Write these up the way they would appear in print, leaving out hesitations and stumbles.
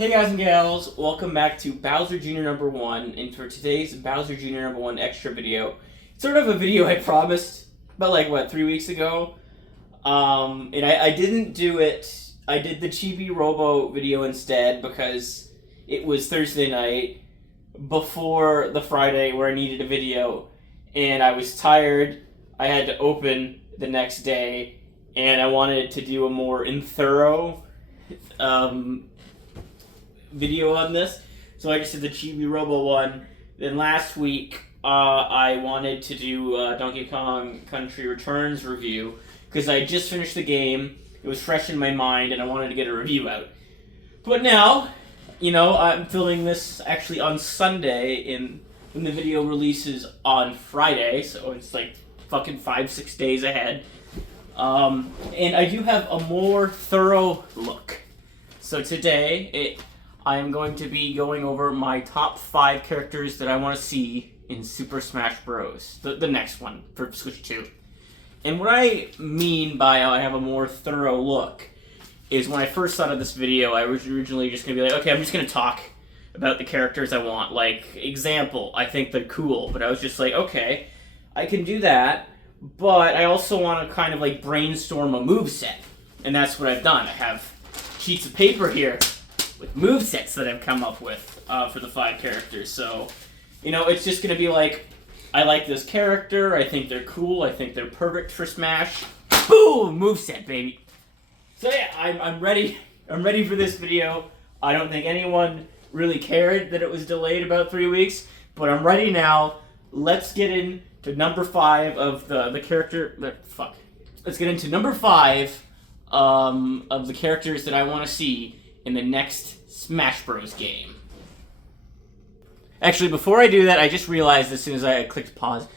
Hey guys and gals, welcome back to Bowser Jr. number 1, and for today's Bowser Jr. number 1 extra video, it's sort of a video I promised about 3 weeks ago, and I didn't do it. I did the Chibi Robo video instead because it was Thursday night before the Friday where I needed a video, and I was tired. I had to open the next day, and I wanted to do a more thorough video on this, so I just did the Chibi Robo one. Then last week, I wanted to do Donkey Kong Country Returns review because I just finished the game. It was fresh in my mind, and I wanted to get a review out. But now, I'm filming this actually on Sunday, when the video releases on Friday, so it's like fucking 5-6 days ahead. And I do have a more thorough look. So today, I am going to be going over my top 5 characters that I want to see in Super Smash Bros. The next one for Switch 2. And what I mean by I have a more thorough look is when I first thought of this video, I was originally just going to be like, okay, I'm just going to talk about the characters I want. Like, example, I think they're cool. But I was just like, okay, I can do that, but I also want to kind of like brainstorm a moveset. And that's what I've done. I have sheets of paper here with movesets that I've come up with for the 5 characters. So, it's just going to be like, I like this character, I think they're cool, I think they're perfect for Smash. Boom! Moveset, baby. So yeah, I'm ready. I'm ready for this video. I don't think anyone really cared that it was delayed about 3 weeks, but I'm ready now. Let's get into number 5 of the character... Let's get into number 5 of the characters that I want to see in the next Smash Bros. Game. Actually, before I do that, I just realized as soon as I clicked pause,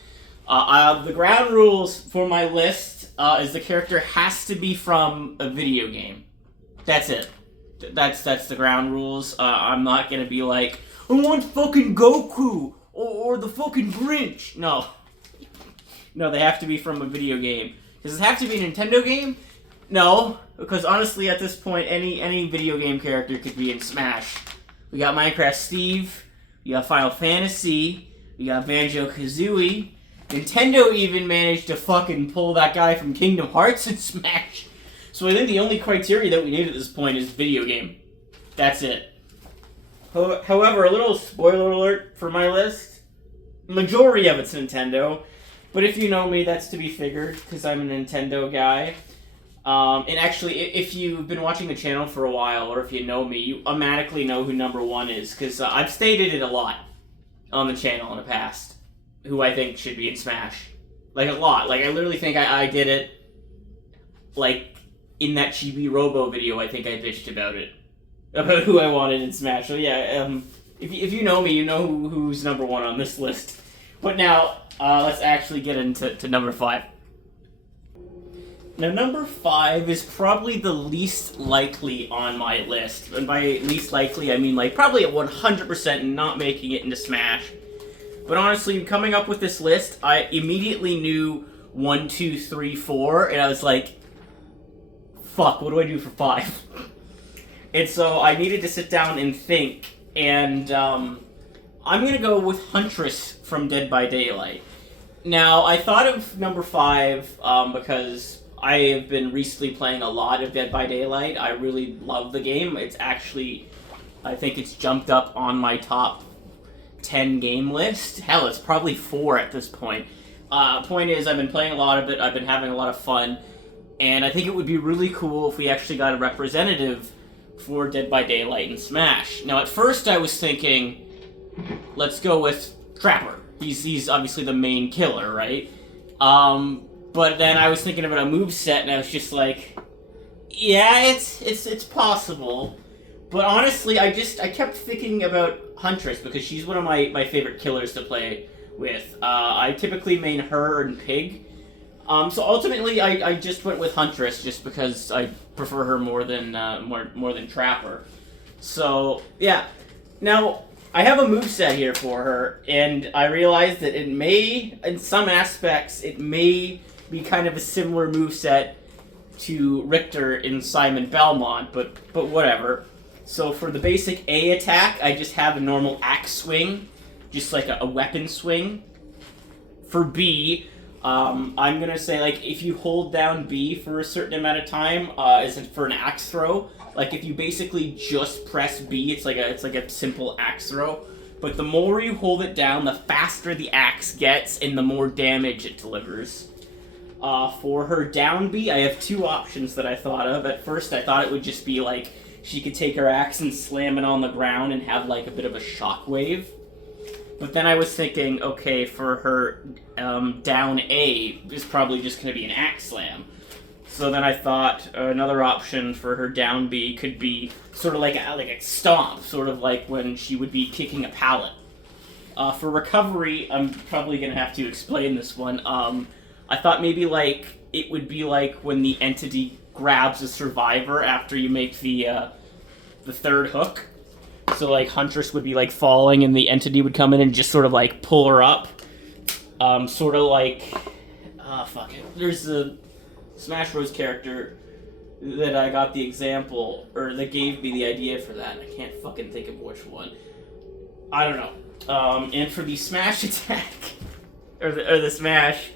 the ground rules for my list is the character has to be from a video game. That's it. That's the ground rules. I'm not gonna be like, I want fucking Goku or the fucking Grinch. No. No, they have to be from a video game. Does it have to be a Nintendo game? No, because honestly, at this point, any video game character could be in Smash. We got Minecraft Steve, we got Final Fantasy, we got Banjo-Kazooie. Nintendo even managed to fucking pull that guy from Kingdom Hearts in Smash. So I think the only criteria that we need at this point is video game. That's it. However, a little spoiler alert for my list. Majority of it's Nintendo. But if you know me, that's to be figured, because I'm a Nintendo guy. And actually, if you've been watching the channel for a while, or if you know me, you automatically know who number 1 is, because I've stated it a lot on the channel in the past, who I think should be in Smash. Like, a lot. Like, I literally think I did it, like, in that Chibi Robo video, I think I bitched about it. About who I wanted in Smash. So yeah, if you know me, you know who's number 1 on this list. But now, let's actually get into number 5. Now, number 5 is probably the least likely on my list. And by least likely, I mean, like, probably at 100% not making it into Smash. But honestly, coming up with this list, I immediately knew 1, 2, 3, 4, and I was like, fuck, what do I do for 5? And so I needed to sit down and think, and I'm gonna go with Huntress from Dead by Daylight. Now, I thought of number 5 because I have been recently playing a lot of Dead by Daylight. I really love the game. It's actually, I think it's jumped up on my top 10 game list. Hell, it's probably 4 at this point. Point is, I've been playing a lot of it. I've been having a lot of fun. And I think it would be really cool if we actually got a representative for Dead by Daylight in Smash. Now, at first I was thinking, let's go with Trapper. He's obviously the main killer, right? But then I was thinking about a moveset, and I was just like, yeah, it's possible. But honestly, I kept thinking about Huntress, because she's one of my favorite killers to play with. I typically main her and Pig. So ultimately, I just went with Huntress, just because I prefer her more than Trapper. So, yeah. Now, I have a moveset here for her, and I realized that it may, in some aspects, it may be kind of a similar moveset to Richter in Simon Belmont, but whatever. So for the basic A attack, I just have a normal axe swing, just like a weapon swing. For B, I'm gonna say like if you hold down B for a certain amount of time, is it for an axe throw? Like if you basically just press B, it's like a simple axe throw. But the more you hold it down, the faster the axe gets and the more damage it delivers. For her down B, I have two options that I thought of. At first, I thought it would just be like she could take her axe and slam it on the ground and have like a bit of a shockwave. But then I was thinking, okay, for her down A, is probably just going to be an axe slam. So then I thought another option for her down B could be sort of like a stomp, sort of like when she would be kicking a pallet. For recovery, I'm probably going to have to explain this one. I thought maybe like it would be like when the entity grabs a survivor after you make the third hook. So like Huntress would be like falling and the entity would come in and just sort of like pull her up. Sort of like fuck it. There's a Smash Bros character that I got the example, or that gave me the idea for that. I can't fucking think of which one. I don't know. And for the Smash attack, or the Smash,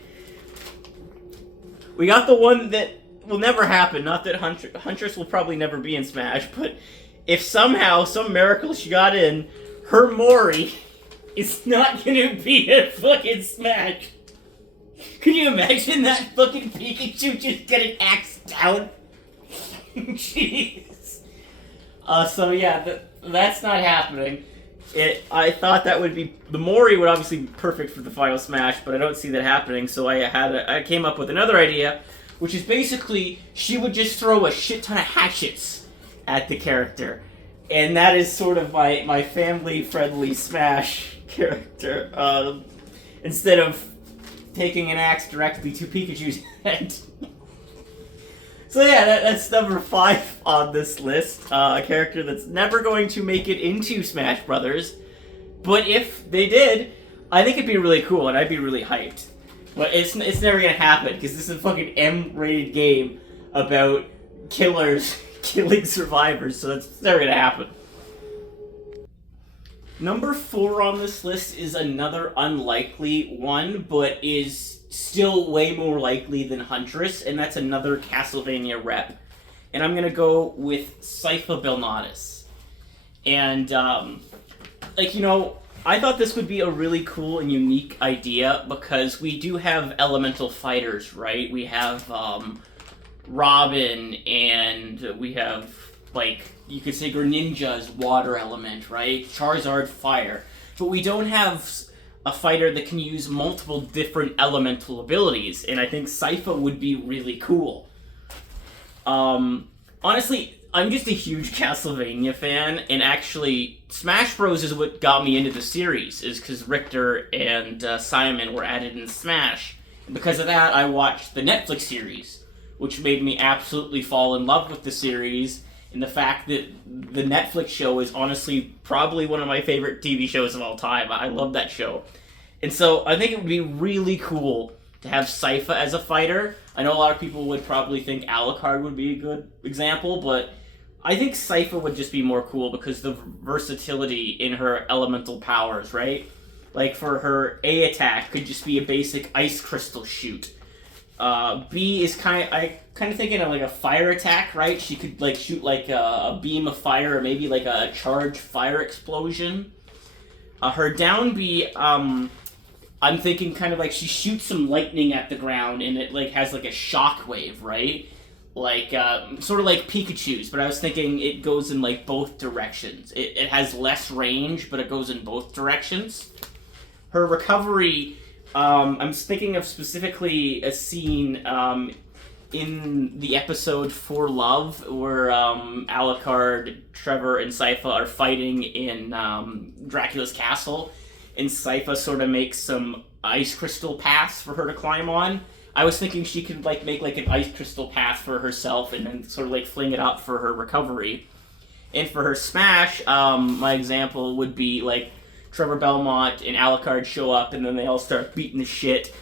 we got the one that will never happen. Not that Huntress will probably never be in Smash, but if somehow, some miracle she got in, her Mori is not gonna be in fucking Smash. Can you imagine that fucking Pikachu just getting axed down? Jeez. So yeah, that's not happening. I thought that would be... The Mori would obviously be perfect for the final Smash, but I don't see that happening, so I came up with another idea, which is basically, she would just throw a shit ton of hatchets at the character. And that is sort of my family-friendly Smash character. Instead of taking an axe directly to Pikachu's head. So yeah, that's number 5 on this list. A character that's never going to make it into Smash Brothers. But if they did, I think it'd be really cool and I'd be really hyped. But it's never gonna happen because this is a fucking M-rated game about killers killing survivors, so that's never gonna happen. Number 4 on this list is another unlikely one, but is still way more likely than Huntress, and that's another Castlevania rep. And I'm gonna go with Sypha Belnadis. And, I thought this would be a really cool and unique idea because we do have elemental fighters, right? We have, Robin, and we have, you could say Greninja's water element, right? Charizard, fire. But we don't have a fighter that can use multiple different elemental abilities, and I think Sypha would be really cool. Honestly, I'm just a huge Castlevania fan, and actually, Smash Bros. Is what got me into the series, is because Richter and Simon were added in Smash. And because of that, I watched the Netflix series, which made me absolutely fall in love with the series, and the fact that the Netflix show is honestly probably one of my favorite TV shows of all time. I love that show. And so I think it would be really cool to have Sypha as a fighter. I know a lot of people would probably think Alucard would be a good example, but I think Sypha would just be more cool because the versatility in her elemental powers, right? Like for her A attack could just be a basic ice crystal shoot. B is kind of thinking of like a fire attack, right? She could like shoot like a beam of fire or maybe like a charged fire explosion. Her down B, I'm thinking kind of like she shoots some lightning at the ground and it like has like a shock wave, right? Like sort of like Pikachu's, but I was thinking it goes in like both directions. It has less range, but it goes in both directions. Her recovery, I'm thinking of specifically a scene in the episode For Love where Alucard, Trevor, and Sypha are fighting in Dracula's castle, and Sypha sort of makes some ice crystal paths for her to climb on. I was thinking she could like make like an ice crystal path for herself and then sort of like fling it up for her recovery. And for her smash, my example would be like Trevor Belmont and Alucard show up and then they all start beating the shit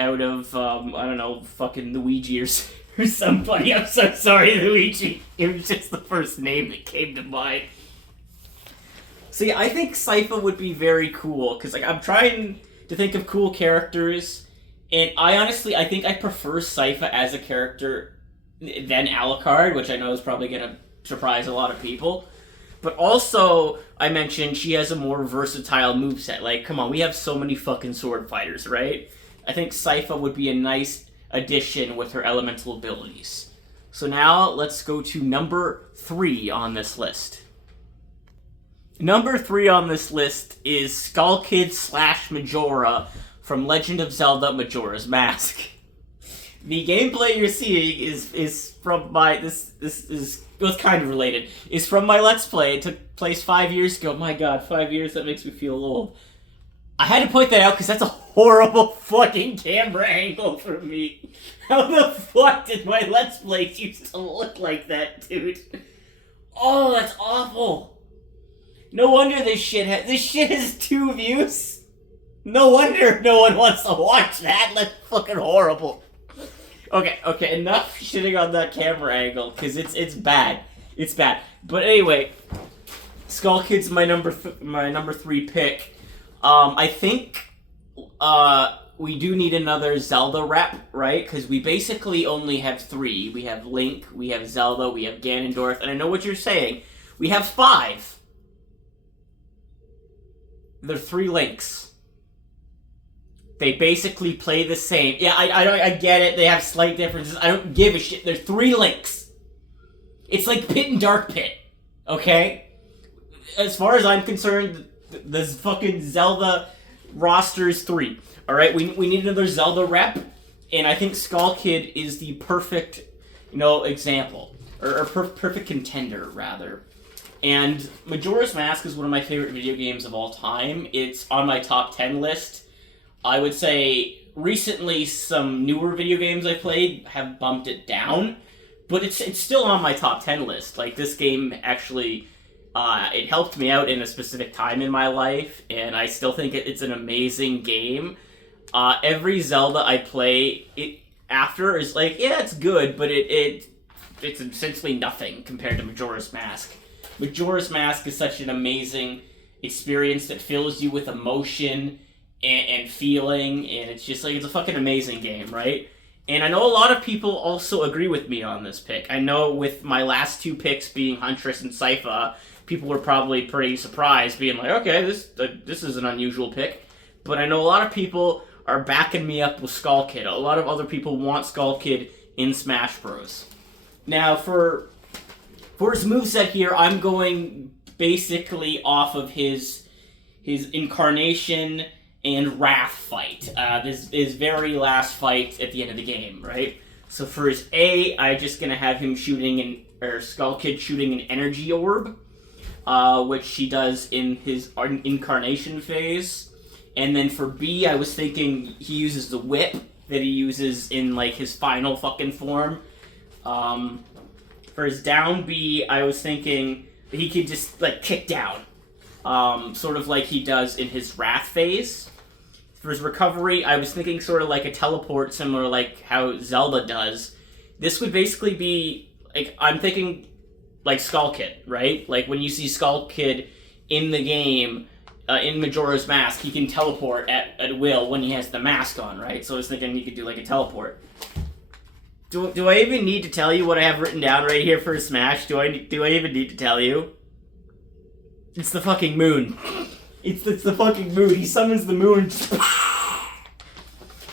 out of, I don't know, fucking Luigi or somebody. I'm so sorry, Luigi. It was just the first name that came to mind. So yeah, I think Sypha would be very cool, because like I'm trying to think of cool characters, and I think I prefer Sypha as a character than Alucard, which I know is probably going to surprise a lot of people. But also, I mentioned she has a more versatile moveset. Like, come on, we have so many fucking sword fighters, right? I think Sypha would be a nice addition with her elemental abilities. So now, let's go to number 3 on this list. Number 3 on this list is Skull Kid / Majora from Legend of Zelda Majora's Mask. The gameplay you're seeing is from my... This is... It was kind of related. Is from my Let's Play. It took place 5 years ago. My god, 5 years? That makes me feel old. I had to point that out because that's a horrible fucking camera angle for me. How the fuck did my Let's Plays used to look like that, dude? Oh, that's awful. No wonder this shit has 2 views. No wonder no one wants to watch that. That's fucking horrible. Okay, enough shitting on that camera angle, because it's bad. It's bad. But anyway, Skull Kid's my number 3 pick. I think we do need another Zelda rep, right? Because we basically only have 3. We have Link, we have Zelda, we have Ganondorf, and I know what you're saying. We have 5. They're 3 Links. They basically play the same. Yeah, I get it. They have slight differences. I don't give a shit. They're 3 Links. It's like Pit and Dark Pit. Okay? As far as I'm concerned, the fucking Zelda roster is 3. Alright? We need another Zelda rep. And I think Skull Kid is the perfect, example. Or perfect contender, rather. And Majora's Mask is one of my favorite video games of all time. It's on my top 10 list. I would say recently some newer video games I played have bumped it down, but it's still on my top 10 list. Like, this game actually, it helped me out in a specific time in my life, and I still think it's an amazing game. Every Zelda I play after is like, yeah, it's good, but it's essentially nothing compared to Majora's Mask. Majora's Mask is such an amazing experience that fills you with emotion and feeling, and it's just like, it's a fucking amazing game, right? And I know a lot of people also agree with me on this pick. I know with my last 2 picks being Huntress and Sypha, people were probably pretty surprised, being like, okay, this is an unusual pick. But I know a lot of people are backing me up with Skull Kid. A lot of other people want Skull Kid in Smash Bros. Now, for his moveset here, I'm going basically off of his Incarnation and Wrath fight. His very last fight at the end of the game, right? So for his A, I'm just gonna have him Skull Kid shooting an energy orb, which he does in his Incarnation phase. And then for B, I was thinking he uses the whip that he uses in, like, his final fucking form. For his down B, I was thinking he could just, like, kick down. Sort of like he does in his Wrath phase. For his recovery, I was thinking sort of like a teleport, similar like how Zelda does. This would basically be, like, I'm thinking like Skull Kid, right? Like, when you see Skull Kid in the game, in Majora's Mask, he can teleport at will when he has the mask on, right? So I was thinking he could do like a teleport. Do I even need to tell you what I have written down right here for Smash? Do I even need to tell you? It's the fucking moon. It's the fucking moon. He summons the moon.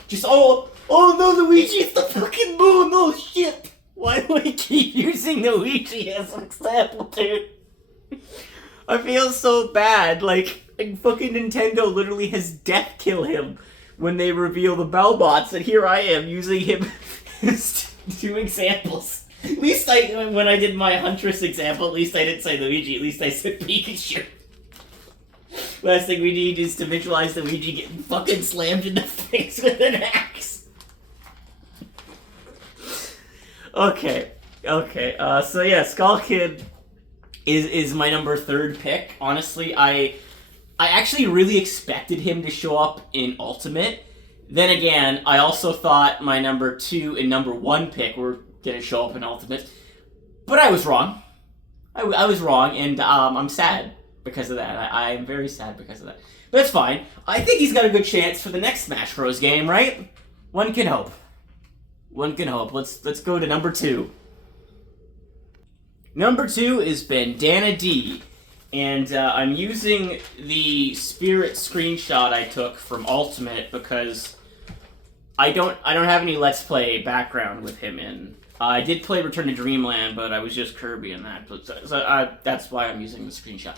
Just oh no, Luigi! It's the fucking moon. Oh shit! Why do I keep using Luigi as an example, dude? I feel so bad. Like fucking Nintendo literally has death kill him when they reveal the Bellbots, and here I am using him as 2 examples. At least when I did my Huntress example, at least I didn't say Luigi, at least I said Pikachu. Last thing we need is to visualize Luigi getting fucking slammed in the face with an axe. Okay. So yeah, Skull Kid is my number 3rd pick. Honestly, I actually really expected him to show up in Ultimate. Then again, I also thought my number 2 and number 1 pick were gonna show up in Ultimate. But I was wrong. I was wrong, and I'm sad because of that. I am very sad because of that. But that's fine. I think he's got a good chance for the next Smash Bros. Game, right? One can hope. One can hope. Let's go to number 2. Number 2 is Bandana D. And I'm using the Spirit screenshot I took from Ultimate because I don't have any Let's Play background with him in. I did play Return to Dreamland, but I was just Kirby in that. So that's why I'm using the screenshot.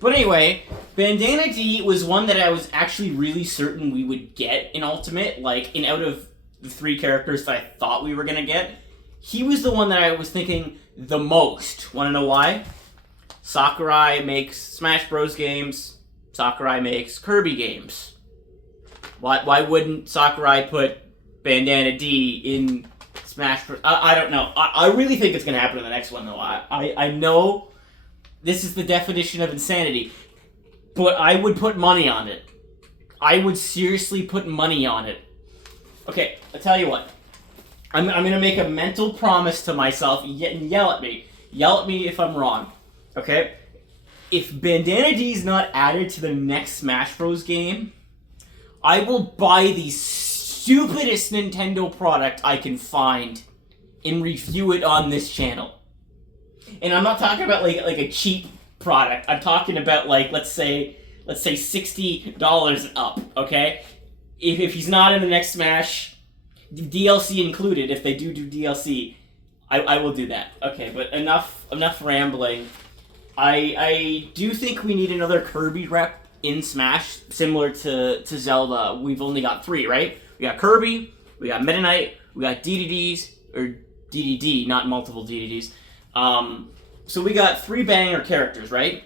But anyway, Bandana D was one that I was actually really certain we would get in Ultimate. Like, out of the 3 characters that I thought we were going to get, he was the one that I was thinking the most. Want to know why? Sakurai makes Smash Bros. Games. Sakurai makes Kirby games. Why wouldn't Sakurai put Bandana D in Smash Bros? I don't know. I really think it's going to happen in the next one, though. I know this is the definition of insanity, but I would put money on it. I would seriously put money on it. Okay, I'll tell you what. I'm going to make a mental promise to myself and yell at me. Yell at me if I'm wrong. Okay? If Bandana D is not added to the next Smash Bros. Game, I will buy the stupidest Nintendo product I can find and review it on this channel. And I'm not talking about like a cheap product. I'm talking about like let's say $60 up, okay? If he's not in the next Smash, DLC included, if they do DLC, I will do that. Okay, but enough rambling. I do think we need another Kirby rep in Smash, similar to Zelda. We've only got 3, right? We got Kirby, we got Meta Knight, we got DDDs, or DDD, not multiple DDDs. So we got 3 banger characters, right?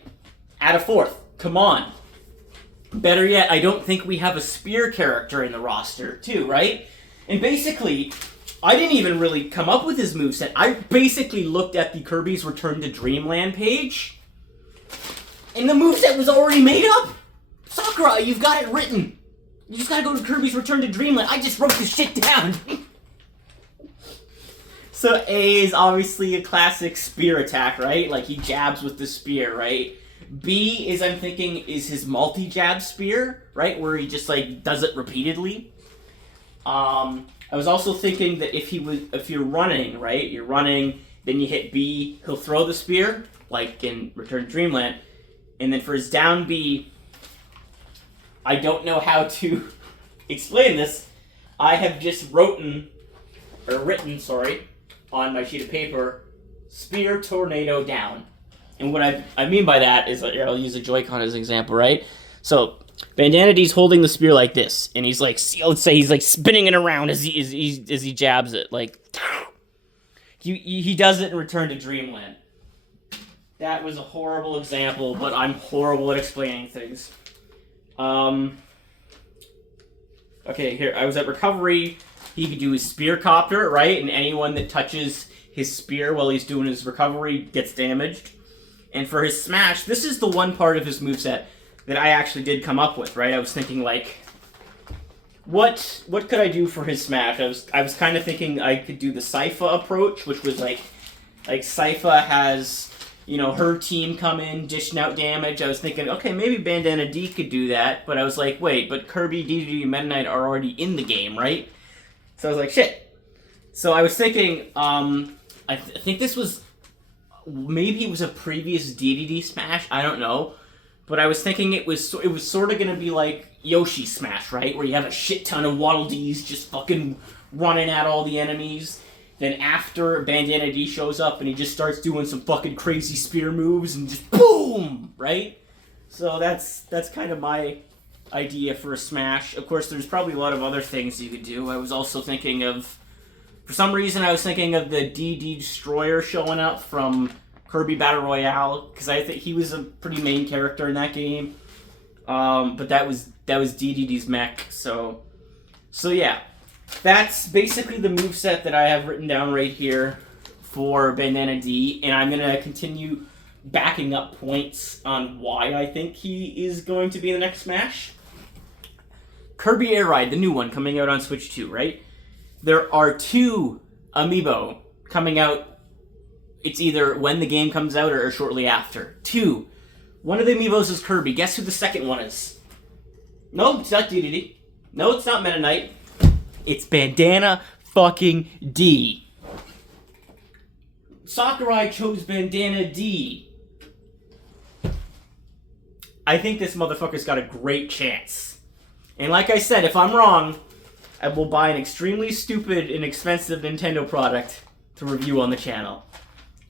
Add a 4th. Come on. Better yet, I don't think we have a spear character in the roster, too, right? And basically, I didn't even really come up with his moveset. I basically looked at the Kirby's Return to Dreamland page, and the moveset was already made up. Sakurai, you've got it written. You just gotta go to Kirby's Return to Dreamland. I just wrote this shit down. So A is obviously a classic spear attack, right? Like, he jabs with the spear, right? B is, I'm thinking, is his multi-jab spear, right? Where he just, like, does it repeatedly. I was also thinking that if you're running, right? You're running, then you hit B, he'll throw the spear, like in Return to Dreamland. And then for his down B, I don't know how to explain this. I have just written, on my sheet of paper, spear tornado down. And what I mean by that is, I'll use a Joy-Con as an example, right? So, Bandana D's holding the spear like this, and he's like, let's say he's like spinning it around as he jabs it, like, he does it in Return to Dreamland. That was a horrible example, but I'm horrible at explaining things. Okay, here, I was at Recovery. He could do his spear copter, right? And anyone that touches his spear while he's doing his recovery gets damaged. And for his smash, this is the one part of his moveset that I actually did come up with, right? I was thinking, like, what could I do for his smash? I was kind of thinking I could do the Sypha approach, which was like Sypha has, you know, her team come in, dishing out damage. I was thinking, okay, maybe Bandana D could do that, but I was like, wait, but Kirby, DDD, and Meta Knight are already in the game, right? So I was like, shit. So I was thinking, I think this was, maybe it was a previous DDD Smash, I don't know. But I was thinking it was sort of going to be like Yoshi Smash, right? Where you have a shit ton of Waddle Dees just fucking running at all the enemies. Then after Bandana D shows up and he just starts doing some fucking crazy spear moves and just boom, right? So that's kind of my idea for a Smash. Of course, there's probably a lot of other things you could do. I was also thinking of, for some reason, I was thinking of the DD Destroyer showing up from Kirby Battle Royale, because I think he was a pretty main character in that game. But that was DDD's mech, so yeah. That's basically the moveset that I have written down right here for Bandana D, and I'm going to continue backing up points on why I think he is going to be in the next Smash. Kirby Air Ride, the new one, coming out on Switch 2, right? There are 2 amiibo coming out, it's either when the game comes out or shortly after. 2, one of the amiibos is Kirby. Guess who the second one is? No, it's not DDD. No, it's not Meta Knight. It's Bandana fucking D. Sakurai chose Bandana D. I think this motherfucker's got a great chance. And like I said, if I'm wrong, I will buy an extremely stupid and expensive Nintendo product to review on the channel.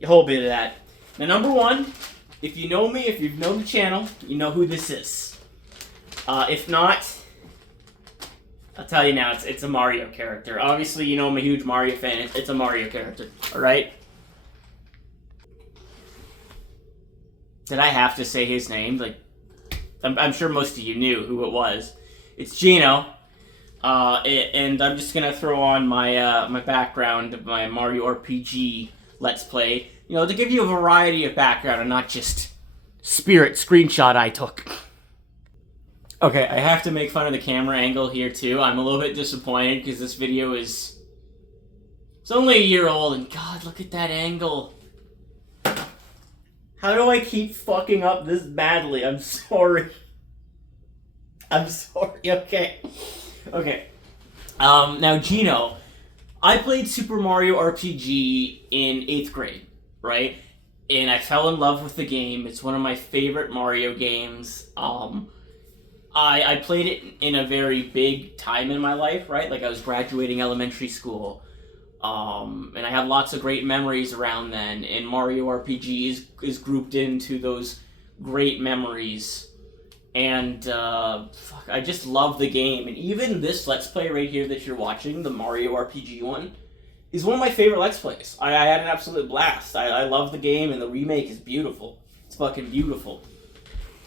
A whole bit of that. Now, number 1, if you know me, if you've known the channel, you know who this is. If not, I'll tell you now, it's a Mario character. Obviously, you know I'm a huge Mario fan. It's a Mario character, alright? Did I have to say his name? Like, I'm sure most of you knew who it was. It's Geno. And I'm just gonna throw on my my background of my Mario RPG Let's Play, you know, to give you a variety of background and not just spirit screenshot I took. Okay, I have to make fun of the camera angle here too. I'm a little bit disappointed because this video is... It's only a year old and God, look at that angle. How do I keep fucking up this badly? I'm sorry. I'm sorry, okay. Okay. Now Geno. I played Super Mario RPG in 8th grade, right? And I fell in love with the game. It's one of my favorite Mario games. I played it in a very big time in my life, right? Like I was graduating elementary school. And I have lots of great memories around then. And Mario RPG is grouped into those great memories. And fuck, I just love the game. And even this Let's Play right here that you're watching, the Mario RPG one, is one of my favorite Let's Plays. I had an absolute blast. I love the game, and the remake is beautiful. It's fucking beautiful.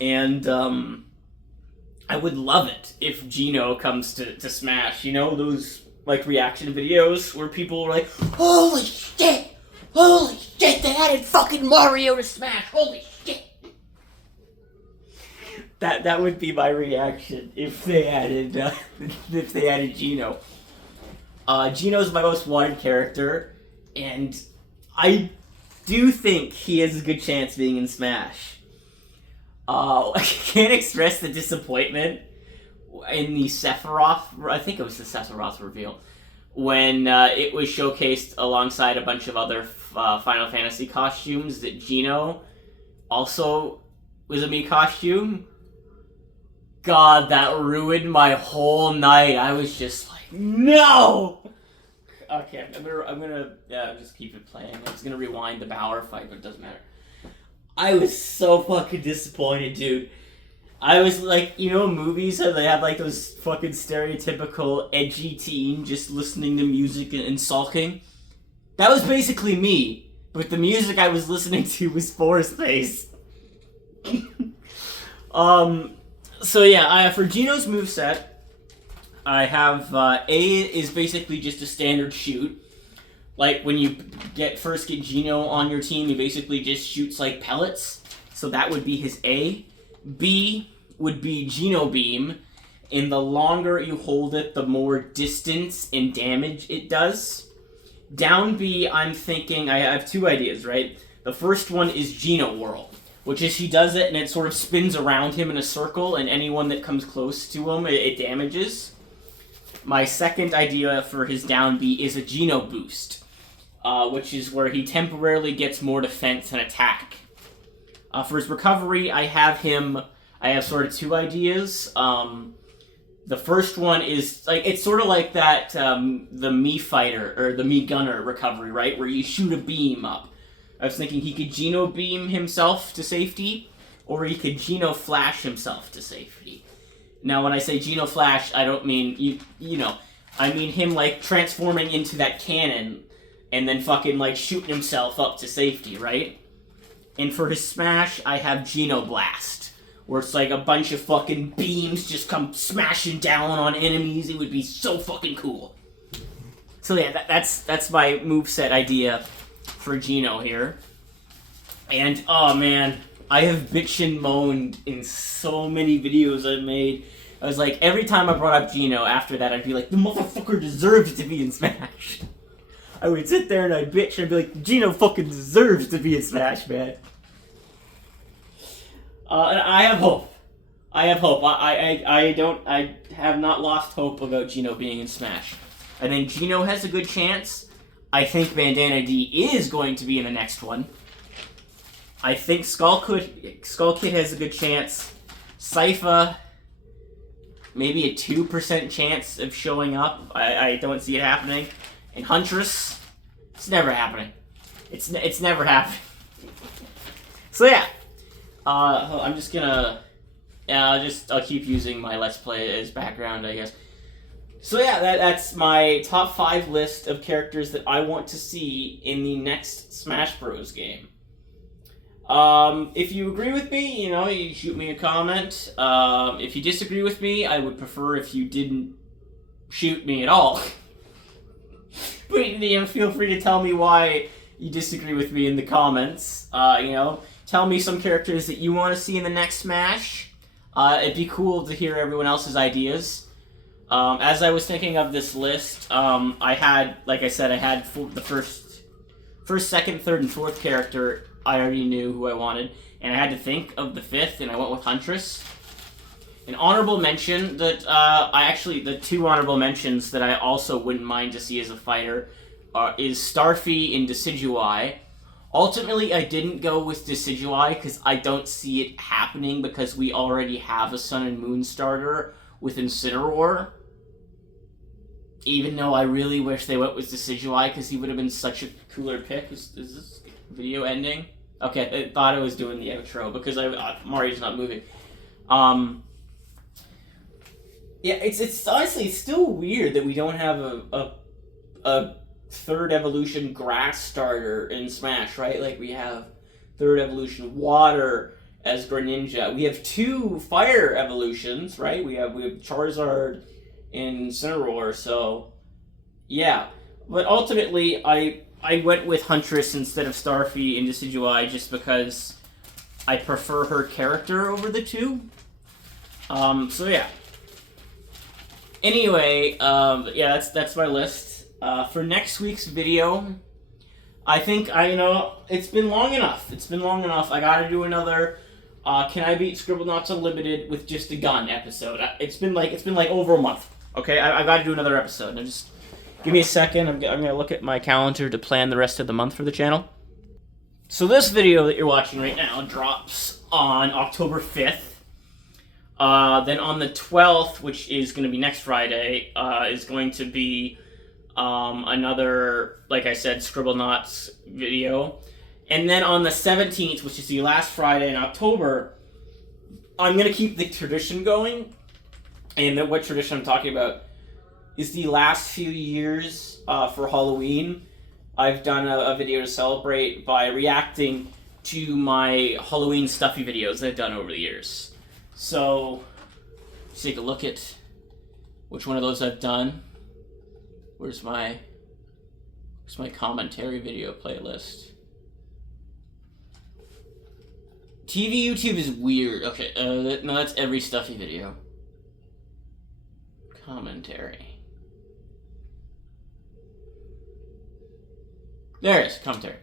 And I would love it if Geno comes to Smash. You know, those like reaction videos where people are like, holy shit! Holy shit, they added fucking Mario to Smash! Holy shit! That would be my reaction if they added Geno. Geno's my most wanted character, and I do think he has a good chance being in Smash. I can't express the disappointment in the Sephiroth, I think it was the Sephiroth reveal, when it was showcased alongside a bunch of other Final Fantasy costumes that Geno also was a Mii costume. God, that ruined my whole night. I was just like, no! Okay, I'm gonna just keep it playing. I'm just gonna rewind the Bauer fight, but it doesn't matter. I was so fucking disappointed, dude. I was like, you know, movies how they have like those fucking stereotypical edgy teen just listening to music and sulking? That was basically me, but the music I was listening to was Forest Face. So yeah, for Geno's moveset, I have A is basically just a standard shoot. Like when you first get Geno on your team, he basically just shoots like pellets. So that would be his A. B would be Geno Beam, and the longer you hold it, the more distance and damage it does. Down B, I'm thinking, I have two ideas, right? The first one is Geno Whirl, which is he does it and it sort of spins around him in a circle, and anyone that comes close to him, it damages. My second idea for his down B is a Geno Boost, which is where he temporarily gets more defense and attack. For his recovery, I have sort of two ideas. The first one is, like, it's sort of like that, the Mii Fighter, or the Mii Gunner recovery, right? Where you shoot a beam up. I was thinking he could Geno Beam himself to safety, or he could Geno Flash himself to safety. Now, when I say Geno Flash, I don't mean, you know, I mean him, like, transforming into that cannon, and then fucking, like, shooting himself up to safety, right? And for his smash, I have Geno Blast, where it's like a bunch of fucking beams just come smashing down on enemies. It would be so fucking cool. So yeah, that's my moveset idea for Geno here. And, oh man, I have bitched and moaned in so many videos I've made. I was like, every time I brought up Geno after that, I'd be like, the motherfucker deserves to be in Smash. I would sit there and I'd bitch and I'd be like, Gino fucking deserves to be in Smash, man. And I have hope. I have hope. I have not lost hope about Gino being in Smash. I think Gino has a good chance. I think Bandana D is going to be in the next one. I think Skull Kid has a good chance. Sypha, maybe a 2% chance of showing up. I don't see it happening. And Huntress, it's never happening. It's never happening. So yeah, I'm just gonna, I'll keep using my Let's Play as background, I guess. So yeah, that's my top 5 list of characters that I want to see in the next Smash Bros. Game. If you agree with me, you shoot me a comment. If you disagree with me, I would prefer if you didn't shoot me at all. But feel free to tell me why you disagree with me in the comments. Tell me some characters that you want to see in the next Smash. It'd be cool to hear everyone else's ideas. As I was thinking of this list, I had, like I said, the first, second, third, and fourth character. I already knew who I wanted, and I had to think of the 5th, and I went with Huntress. An honorable mention that the 2 honorable mentions that I also wouldn't mind to see as a fighter is Starfy and Decidueye. Ultimately, I didn't go with Decidueye because I don't see it happening because we already have a Sun and Moon starter with Incineroar. Even though I really wish they went with Decidueye because he would have been such a cooler pick. Is this video ending? Okay, I thought I was doing the outro because Mario's not moving. Yeah, it's honestly still weird that we don't have a third evolution grass starter in Smash, right? Like we have third evolution water as Greninja. We have 2 fire evolutions, right? We have Charizard and Incineroar. So yeah, but ultimately I went with Huntress instead of Starfy and Decidueye just because I prefer her character over the 2. So yeah. Anyway, yeah, that's my list. For next week's video, I think it's been long enough. I gotta do another Can I Beat Scribblenauts Unlimited with just a gun episode. It's been like over a month. Okay, I gotta do another episode. Now just give me a second. I'm gonna look at my calendar to plan the rest of the month for the channel. So this video that you're watching right now drops on October 5th. Then on the 12th, which is going to be next Friday, is going to be another, like I said, Scribblenauts video. And then on the 17th, which is the last Friday in October, I'm going to keep the tradition going. And what tradition I'm talking about is the last few years for Halloween. I've done a video to celebrate by reacting to my Halloween stuffy videos that I've done over the years. So, let's take a look at which one of those I've done. Where's my commentary video playlist? TV YouTube is weird. Okay, no, that's every stuffy video. Commentary. There it is, commentary.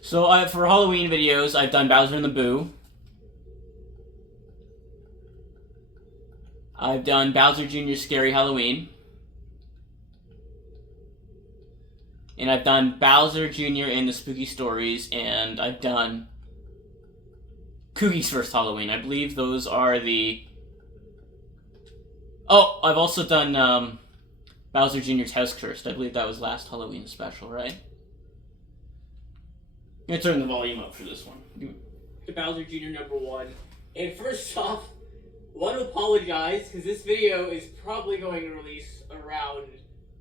So, for Halloween videos, I've done Bowser and the Boo. I've done Bowser Jr. Scary Halloween. And I've done Bowser Jr. in the Spooky Stories, and I've done Koogie's First Halloween. I believe those are the... Oh, I've also done Bowser Jr.'s House Cursed. I believe that was last Halloween special, right? I'm going to turn the volume up for this one. Bowser Jr. #1. And first off, I want to apologize because this video is probably going to release around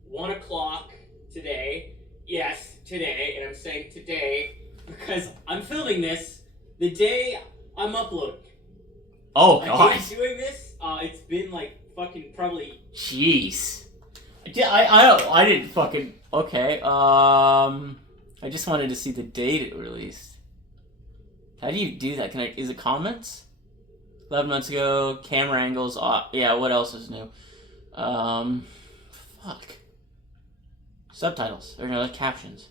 1 o'clock today. Yes, today, and I'm saying today because I'm filming this the day I'm uploading. Oh, God. I hate doing this. It's been like fucking probably... Jeez. I didn't fucking... Okay, I just wanted to see the date it released. How do you do that? Is it comments? 11 months ago, camera angles, yeah, what else is new? Fuck. Subtitles. Or no, captions.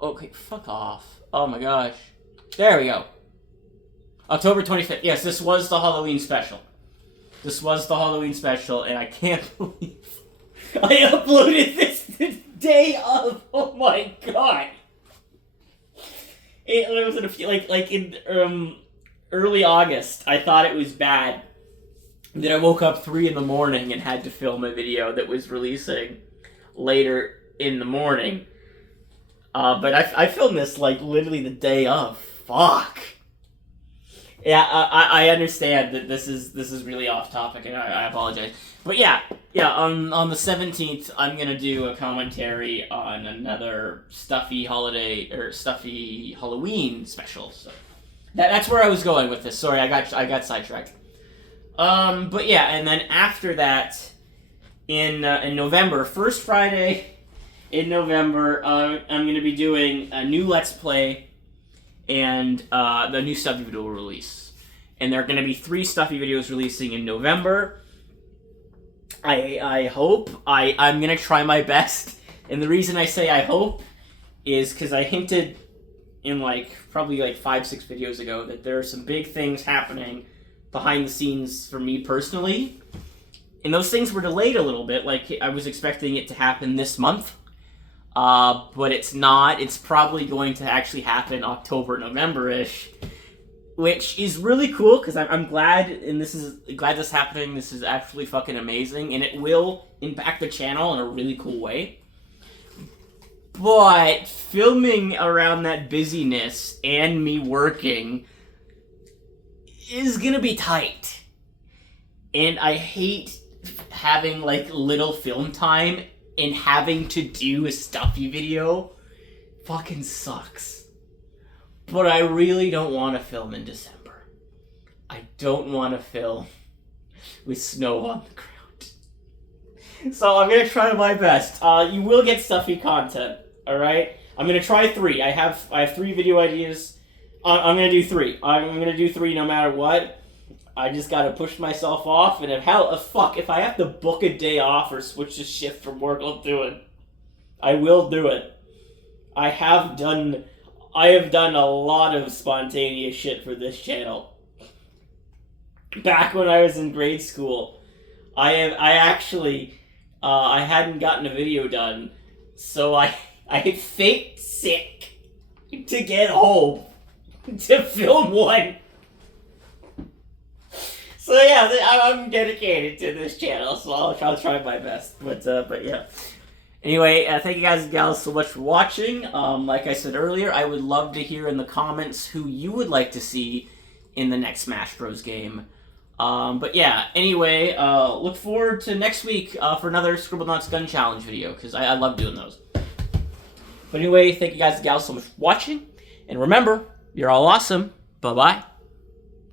Okay, fuck off. Oh my gosh. There we go. October 25th. Yes, this was the Halloween special. This was the Halloween special, and I can't believe I uploaded this the day of. Oh my god. It was in a few, like in early August. I thought it was bad. Then I woke up 3 in the morning and had to film a video that was releasing later in the morning. But I filmed this like literally the day of. Fuck. Yeah, I understand that this is really off topic, and I apologize. But yeah. On the 17th, I'm gonna do a commentary on another stuffy Halloween special. So that's where I was going with this. Sorry, I got sidetracked. But yeah, and then after that, in November, first Friday in November, I'm gonna be doing a new Let's Play. And the new Stuffy video will release. And there are going to be 3 Stuffy videos releasing in November. I hope. I'm going to try my best. And the reason I say I hope is because I hinted in probably 5-6 videos ago that there are some big things happening behind the scenes for me personally. And those things were delayed a little bit. I was expecting it to happen this month. But it's not. It's probably going to actually happen October, November-ish, which is really cool because I'm glad, and this is happening. This is actually fucking amazing, and it will impact the channel in a really cool way. But filming around that busyness and me working is gonna be tight, and I hate having little film time. And having to do a Stuffy video fucking sucks. But I really don't want to film in December. I don't want to film with snow on the ground. So I'm going to try my best. You will get Stuffy content, alright? I'm going to try 3. I have 3 video ideas. I'm going to do 3. I'm going to do 3 no matter what. I just gotta push myself off, and if I have to book a day off or switch a shift from work, I'll do it. I will do it. I have done a lot of spontaneous shit for this channel. Back when I was in grade school, I hadn't gotten a video done, so I faked sick to get home to film one. So yeah, I'm dedicated to this channel, so I'll try my best. But yeah. Anyway, thank you guys and gals so much for watching. Like I said earlier, I would love to hear in the comments who you would like to see in the next Smash Bros. Game. But yeah, anyway, look forward to next week for another Scribblenauts Gun Challenge video, because I love doing those. But anyway, thank you guys and gals so much for watching. And remember, you're all awesome. Bye-bye.